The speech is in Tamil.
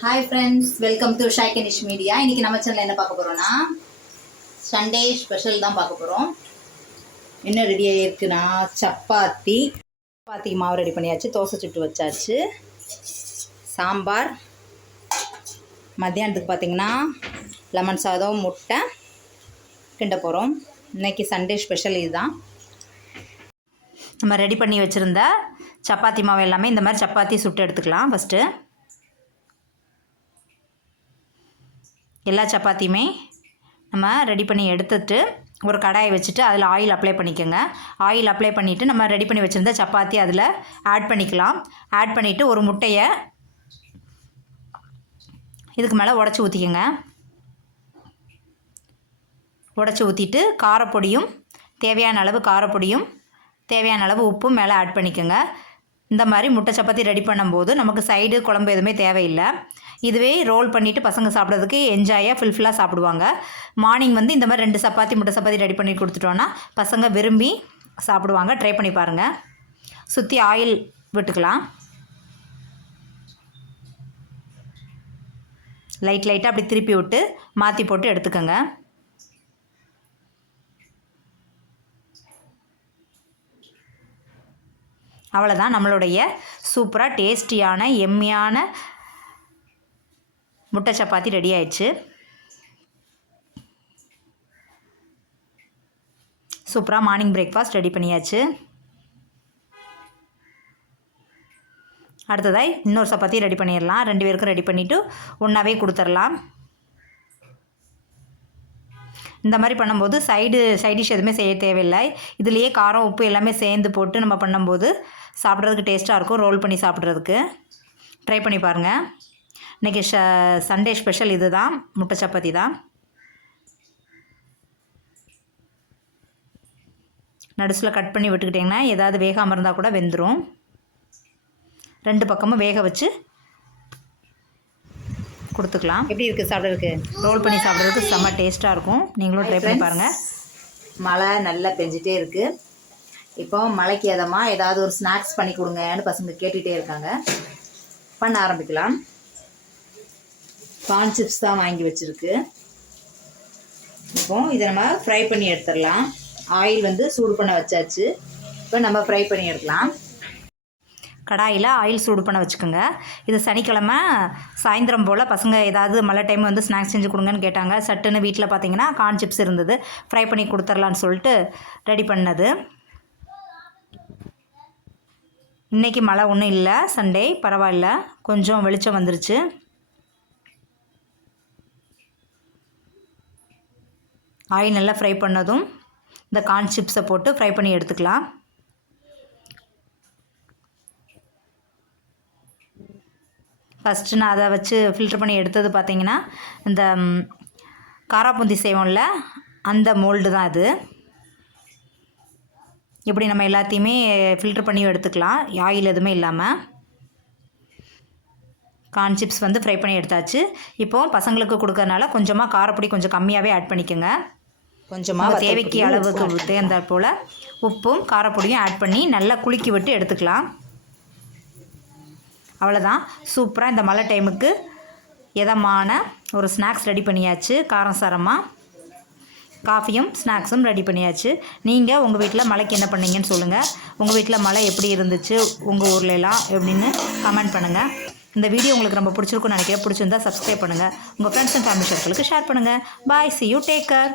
Hi friends welcome to Shai Kanish media இன்றைக்கி நம்ம சேனலில் என்ன பார்க்க போகிறோம்னா சண்டே ஸ்பெஷல் தான் பார்க்க போகிறோம் என்ன ரெடி இருக்குன்னா சப்பாத்தி. சப்பாத்திக்கு மாவு ரெடி பண்ணியாச்சு. தோசை சுட்டு வச்சாச்சு. சாம்பார். மத்தியானத்துக்கு பார்த்தீங்கன்னா லெமன் சாதம் முட்டை கிண்ட போகிறோம் இன்னைக்கு சண்டே ஸ்பெஷல் இதுதான். நம்ம ரெடி பண்ணி வச்சுருந்த சப்பாத்தி மாவு எல்லாமே இந்த மாதிரி சப்பாத்தி சுட்டு எடுத்துக்கலாம் ஃபஸ்ட்டு எல்லா சப்பாத்தியுமே நம்ம ரெடி பண்ணி எடுத்துட்டு ஒரு கடாயை வச்சுட்டு அதில் ஆயில் அப்ளை பண்ணிக்கோங்க. ஆயில் அப்ளை பண்ணிவிட்டு நம்ம ரெடி பண்ணி வச்சுருந்த சப்பாத்தி அதில் ஆட் பண்ணிக்கலாம். ஆட் பண்ணிவிட்டு ஒரு முட்டையை இதுக்கு மேலே உடச்சி ஊற்றிக்கோங்க உடச்சி ஊற்றிட்டு காரப்பொடியும் தேவையான அளவு காரப்பொடியும் தேவையான அளவு உப்பும் மேலே ஆட் பண்ணிக்கோங்க. இந்த மாதிரி முட்டை சப்பாத்தி ரெடி பண்ணும்போது நமக்கு சைடு குழம்பு எதுவுமே தேவையில்லை. இதுவே ரோல் பண்ணிவிட்டு பசங்க சாப்பிட்றதுக்கு என்ஜாயாக ஃபுல்ஃபில்லாக சாப்பிடுவாங்க. மார்னிங் வந்து இந்த மாதிரி ரெண்டு சப்பாத்தி முட்டை சப்பாத்தி ரெடி பண்ணி கொடுத்துட்டோன்னா பசங்க விரும்பி சாப்பிடுவாங்க. ட்ரை பண்ணி பாருங்கள் சுற்றி ஆயில் விட்டுக்கலாம். லைட் லைட்டாக அப்படி திருப்பி விட்டு மாற்றி போட்டு எடுத்துக்கோங்க. அவ்வளோதான் நம்மளுடைய சூப்பராக டேஸ்டியான எம்மியான முட்டை சப்பாத்தி ரெடி ஆயிடுச்சு. சூப்பராக மார்னிங் பிரேக்ஃபாஸ்ட் ரெடி பண்ணியாச்சு. அடுத்ததாய் இன்னொரு சப்பாத்தி ரெடி பண்ணிடலாம். ரெண்டு பேருக்கும் ரெடி பண்ணிவிட்டு ஒன்றாவே கொடுத்துடலாம். இந்த மாதிரி பண்ணும்போது சைடு சைடிஷ் எதுவுமே செய்ய தேவையில்லை. இதுலேயே காரம் உப்பு எல்லாமே சேர்ந்து போட்டு நம்ம பண்ணும்போது சாப்பிட்றதுக்கு டேஸ்ட்டாக இருக்கும். ரோல் பண்ணி சாப்பிட்றதுக்கு. ட்ரை பண்ணி பாருங்கள் இன்றைக்கி ஷ சண்டே ஸ்பெஷல் இது தான் முட்டை சப்பாத்தி தான். நடுசில் கட் பண்ணி விட்டுக்கிட்டிங்கன்னா ஏதாவது வேகாமல் இருந்தால் கூட வெந்துடும் ரெண்டு பக்கமும் வேக வச்சு கொடுத்துக்கலாம். எப்படி இருக்குது சாப்பிட்றதுக்கு? ரோல் பண்ணி சாப்பிட்றதுக்கு செம்ம டேஸ்ட்டாக இருக்கும். நீங்களும் ட்ரை பண்ணி பாருங்கள் மழை நல்லா பெஞ்சிட்டே இருக்குது இப்போ மழைக்கு எதமாக ஏதாவது ஒரு ஸ்நாக்ஸ் பண்ணி கொடுங்கன்னு பசங்க கேட்டுகிட்டே இருக்காங்க. பண்ண ஆரம்பிக்கலாம். கார்ன் சிப்ஸ் தான் வாங்கி வச்சுருக்கு. இப்போ இதை நம்ம ஃப்ரை பண்ணி எடுத்துடலாம். ஆயில் வந்து சூடு பண்ண வச்சாச்சு. இப்போ நம்ம ஃப்ரை பண்ணி எடுக்கலாம். கடாயில் ஆயில் சூடு பண்ண வச்சுக்கோங்க. இது சனிக்கிழமை சாயந்தரம் போல் பசங்க ஏதாவது மழை டைம் வந்து ஸ்நாக்ஸ் செஞ்சு கொடுங்கன்னு கேட்டாங்க. சட்டுன்னு வீட்டில் பார்த்தீங்கன்னா கார்ன் சிப்ஸ் இருந்தது. ஃப்ரை பண்ணி கொடுத்துர்லான்னு சொல்லிட்டு ரெடி பண்ணது. இன்றைக்கி மழை ஒன்றும் இல்லை. சண்டே பரவாயில்ல. கொஞ்சம் வெளிச்சம் வந்துருச்சு. ஆயில் நல்லா ஃப்ரை பண்ணதும் இந்த கார்ன் சிப்ஸை போட்டு ஃப்ரை பண்ணி எடுத்துக்கலாம். ஃபஸ்ட்டு நான் அதை வச்சு ஃபில்ட்ரு பண்ணி எடுத்தது பார்த்தீங்கன்னா இந்த ம், காராபூந்தி செய்வோம்ல அந்த மோல்டு தான் அது. இப்படி நம்ம எல்லாத்தையுமே ஃபில்ட்ரு பண்ணி எடுத்துக்கலாம். ஆயில் எதுவுமே இல்லாமல் கார்ன் சிப்ஸ் வந்து ஃப்ரை பண்ணி எடுத்தாச்சு. இப்போது பசங்களுக்கு கொடுக்கறனால கொஞ்சமாக காரப்பொடி கொஞ்சம் கம்மியாகவே ஆட் பண்ணிக்கோங்க. கொஞ்சமாக தேவைக்கு அளவுக்கு தேர்ந்த போல் உப்பும் காரப்பொடியும் ஆட் பண்ணி நல்லா குலுக்கி விட்டு எடுத்துக்கலாம். அவ்வளோதான் சூப்பராக இந்த மழை டைமுக்கு இதமான ஒரு ஸ்நாக்ஸ் ரெடி பண்ணியாச்சு. காரம் சாரமாக காஃபியும் ஸ்நாக்ஸும் ரெடி பண்ணியாச்சு. நீங்கள் உங்கள் வீட்டில் மழைக்கு என்ன பண்ணீங்கன்னு சொல்லுங்கள் உங்கள் வீட்டில் மழை எப்படி இருந்துச்சு? உங்கள் ஊர்ல எல்லாம் எப்படின்னு கமெண்ட் பண்ணுங்கள் இந்த வீடியோ உங்களுக்கு ரொம்ப பிடிச்சிருக்குன்னு நினைக்கிறேன். பிடிச்சிருந்தா சப்ஸ்கிரைப் பண்ணுங்கள் உங்கள் ஃப்ரெண்ட்ஸ் அண்ட் ஃபேமிலி சர்க்கிளுக்கு ஷேர் பண்ணுங்கள் bye see you take care